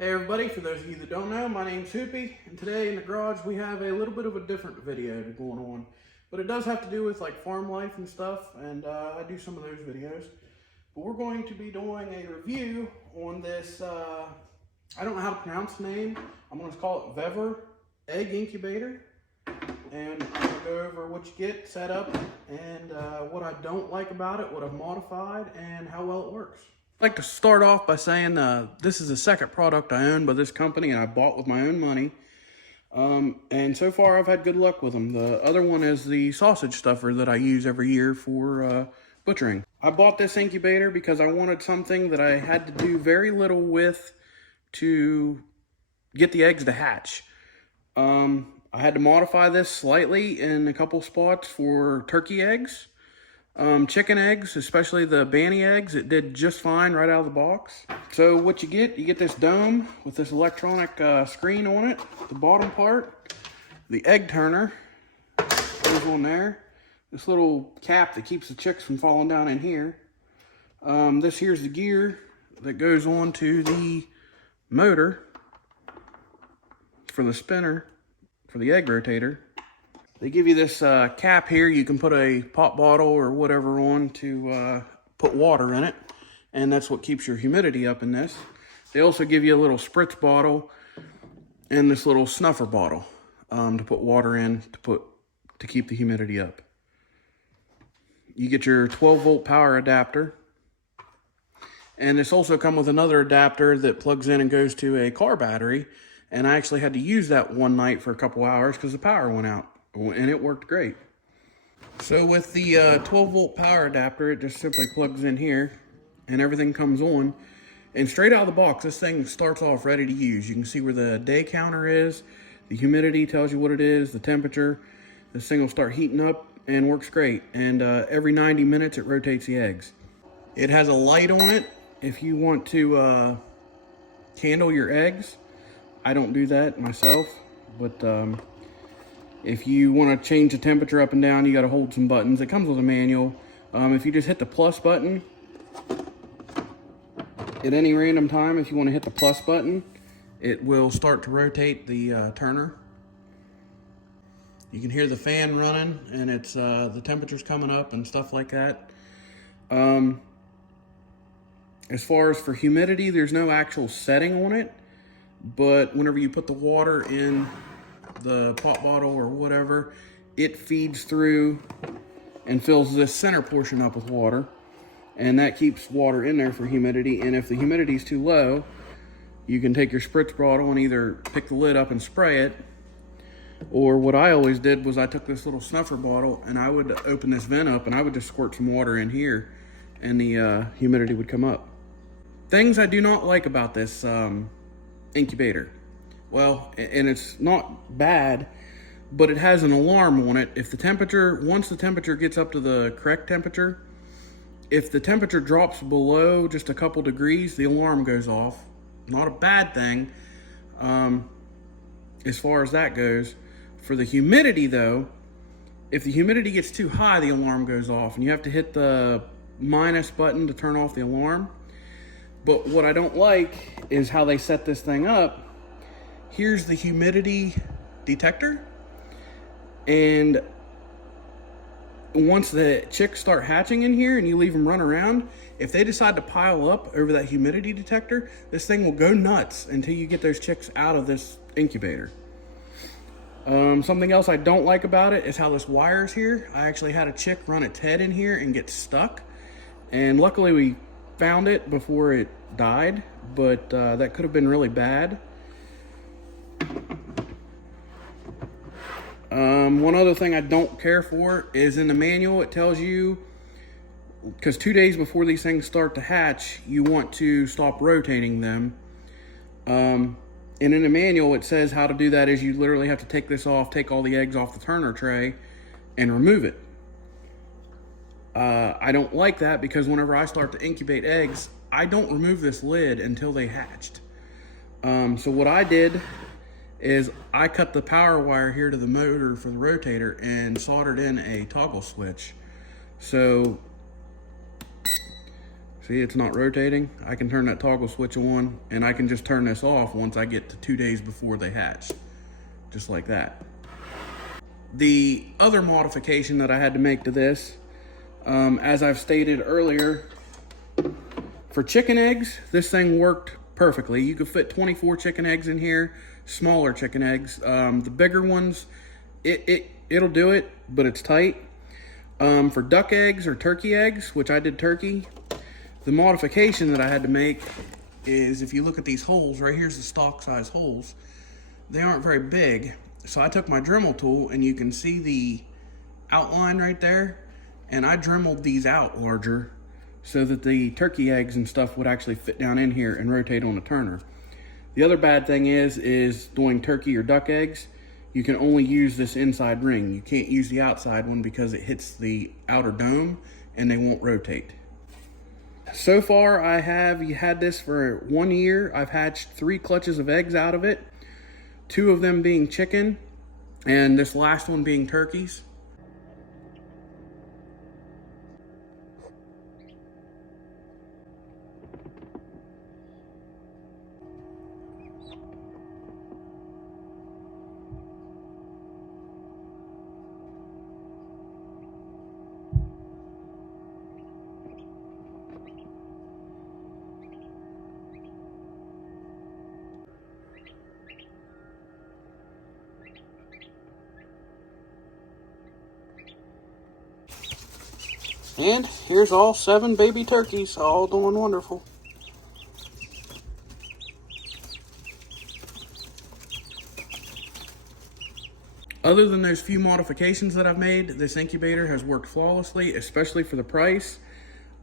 Hey everybody, for those of you that don't know, my name's Hoopy, and today in the garage we have a little bit of a different video going on. But it does have to do with like farm life and stuff, and I do some of those videos. But we're going to be doing a review on this, I don't know how to pronounce the name, I'm going to call it Vevor egg incubator. And I'm going to go over what you get set up, and what I don't like about it, what I've modified, and how well it works. I'd like to start off by saying this is the second product I own by this company, and I bought with my own money. And so far I've had good luck with them. The other one is the sausage stuffer that I use every year for butchering. I bought this incubator because I wanted something that I had to do very little with to get the eggs to hatch. I had to modify this slightly in a couple spots for turkey eggs. Chicken eggs, especially the banny eggs, it did just fine right out of the box. So what you get this dome with this electronic screen on it. The bottom part, the egg turner goes on there. This little cap that keeps the chicks from falling down in here. This here's the gear that goes on to the motor for the spinner, for the egg rotator. They give you this cap here. You can put a pop bottle or whatever on to put water in it, and that's what keeps your humidity up in this. They also give you a little spritz bottle and this little snuffer bottle to put water in to keep the humidity up. You get your 12-volt power adapter, and this also comes with another adapter that plugs in and goes to a car battery. And I actually had to use that one night for a couple hours because the power went out, and it worked great. So with the 12-volt power adapter, it just simply plugs in here and everything comes on. And straight out of the box, this thing starts off ready to use. You can see where the day counter is. The humidity tells you what it is, the temperature. This thing will start heating up and works great. And every 90 minutes, it rotates the eggs. It has a light on it if you want to candle your eggs. I don't do that myself, but if you want to change the temperature up and down, you got to hold some buttons. It comes with a manual. If you just hit the plus button at any random time, if you want to hit the plus button, it will start to rotate the turner. You can hear the fan running, and it's the temperature's coming up and stuff like that. As far as for humidity, there's no actual setting on it. But whenever you put the water in the pop bottle or whatever, it feeds through and fills this center portion up with water. And that keeps water in there for humidity. And if the humidity is too low, you can take your spritz bottle and either pick the lid up and spray it. Or what I always did was I took this little snuffer bottle and I would open this vent up and I would just squirt some water in here and the humidity would come up. Things I do not like about this incubator. Well, and it's not bad, but it has an alarm on it. If the temperature, once the temperature gets up to the correct temperature, if the temperature drops below just a couple degrees, the alarm goes off. Not a bad thing as far as that goes. For the humidity though, if the humidity gets too high, the alarm goes off and you have to hit the minus button to turn off the alarm. But what I don't like is how they set this thing up. Here's the humidity detector. And once the chicks start hatching in here and you leave them run around, if they decide to pile up over that humidity detector, this thing will go nuts until you get those chicks out of this incubator. Something else I don't like about it is how this wires here. I actually had a chick run its head in here and get stuck. And luckily we found it before it died, but that could have been really bad. One other thing I don't care for is in the manual it tells you, because 2 days before these things start to hatch, you want to stop rotating them. And in the manual it says how to do that is you literally have to take this off, take all the eggs off the turner tray and remove it. I don't like that because whenever I start to incubate eggs, I don't remove this lid until they hatched. So what I did is I cut the power wire here to the motor for the rotator and soldered in a toggle switch. So See, it's not rotating. I can turn that toggle switch on, and I can just turn this off once I get to 2 days before they hatch. Just like that. The other modification that I had to make to this, as I've stated earlier, for chicken eggs, this thing worked perfectly. You could fit 24 chicken eggs in here, smaller chicken eggs. The bigger ones, it'll do it, but it's tight. For duck eggs or turkey eggs, which I did turkey, the modification that I had to make is, if you look at these holes, right here's the stock size holes, they aren't very big. So I took my Dremel tool, and you can see the outline right there, and I Dremeled these out larger so that the turkey eggs and stuff would actually fit down in here and rotate on the turner. The other bad thing is doing turkey or duck eggs, you can only use this inside ring. You can't use the outside one because it hits the outer dome and they won't rotate. So far, I have had this for 1 year. I've hatched 3 clutches of eggs out of it, 2 of them being chicken, and this last one being turkeys. And here's all 7 baby turkeys, all doing wonderful. Other than those few modifications that I've made, this incubator has worked flawlessly, especially for the price.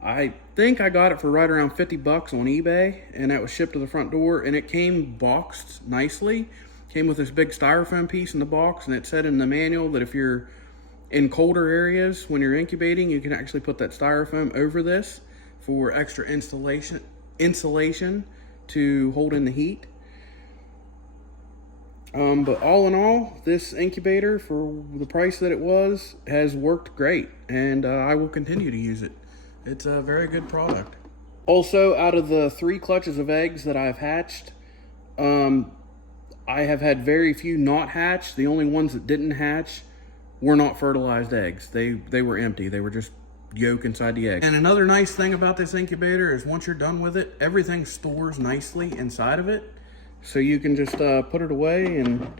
I think I got it for right around 50 bucks on eBay, and that was shipped to the front door, and it came boxed nicely. Came with this big styrofoam piece in the box, and it said in the manual that if you're in colder areas when you're incubating, you can actually put that styrofoam over this for extra insulation to hold in the heat. But all in all, this incubator, for the price that it was, has worked great, and I will continue to use it. It's a very good product. Also, out of the 3 clutches of eggs that I've hatched, I have had very few not hatch. The only ones that didn't hatch were not fertilized eggs. They were empty. They were just yolk inside the egg. And another nice thing about this incubator is once you're done with it, everything stores nicely inside of it. So you can just put it away, and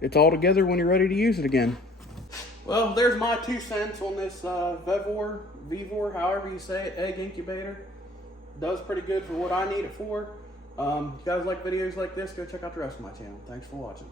it's all together when you're ready to use it again. Well, there's my 2 cents on this Vevor, however you say it, egg incubator. Does pretty good for what I need it for. If you guys like videos like this, go check out the rest of my channel. Thanks for watching.